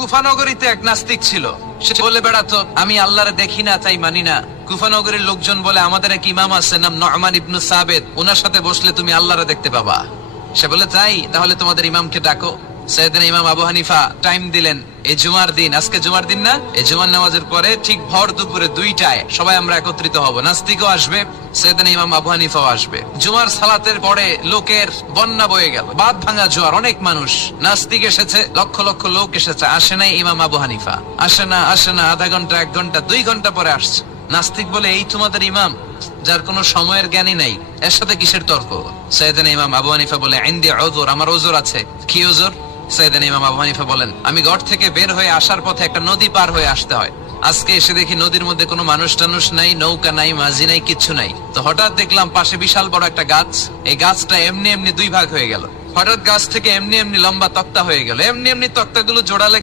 কুফা নগরীতে এক নাস্তিক ছিল। সে বলে বেড়াতো আমি আল্লাহরে দেখি না তাই মানি না। কুফা নগরীর লোকজন বলে আমাদের এক ইমাম আছে নাম নু'মান ইবনে সাবিত, ওনার সাথে বসলে তুমি আল্লাহরে দেখতে পাবা। সে বলে তাই, তাহলে তোমাদের ইমামকে ডাকো। সাইয়েদনা ইমাম আবু হানিফা টাইম দিলেন, এই জুমার দিন, আজকে জুমার দিন না, এই জুমার নামাজের পরে ঠিক ভর দুপুরে 2টায় সবাই আমরা একত্রিত হব। নাস্তিকও আসবে, সাইয়েদনা ইমাম আবু হানিফাও আসবে। জুমার সালাতের পরে লোকের বন্যা বয়ে গেল, বাঁধ ভাঙা জোয়ার, অনেক মানুষ। নাস্তিক এসেছে, লক্ষ লক্ষ লোক এসেছে, আসে নাই ইমাম আবু হানিফা। আসে না আধা ঘন্টা, 1 ঘন্টা, 2 ঘন্টা পরে আসছে। নাস্তিক বলে এই তোমাদের ইমাম, যার কোনো সময়ের জ্ঞানই নাই, এর সাথে কিসের তর্ক? সাইয়েদনা ইমাম আবু হানিফা বলে ইনদি উযর, আমার ওযর আছে। কি ওযর? সাইয়েদনা ইমাম আবু হানিফা বলেন আমি ঘর থেকে বের হয়ে আসার পথে একটা নদী পার হয়ে আসতে হয়। আজকে এসে দেখি নদীর মধ্যে কোনো মানুষ টানুষ নাই, নৌকা নাই, মাঝি নাই, কিচ্ছু নাই। তো হঠাৎ দেখলাম পাশে বিশাল বড় একটা গাছ, এই গাছটা এমনি এমনি 2 ভাগ হয়ে গেল। হঠাৎ গাছ থেকে এমনি এমনি লম্বা তক্তা হয়ে গেল, এমনি এমনি তক্তাগুলো জোড়ালে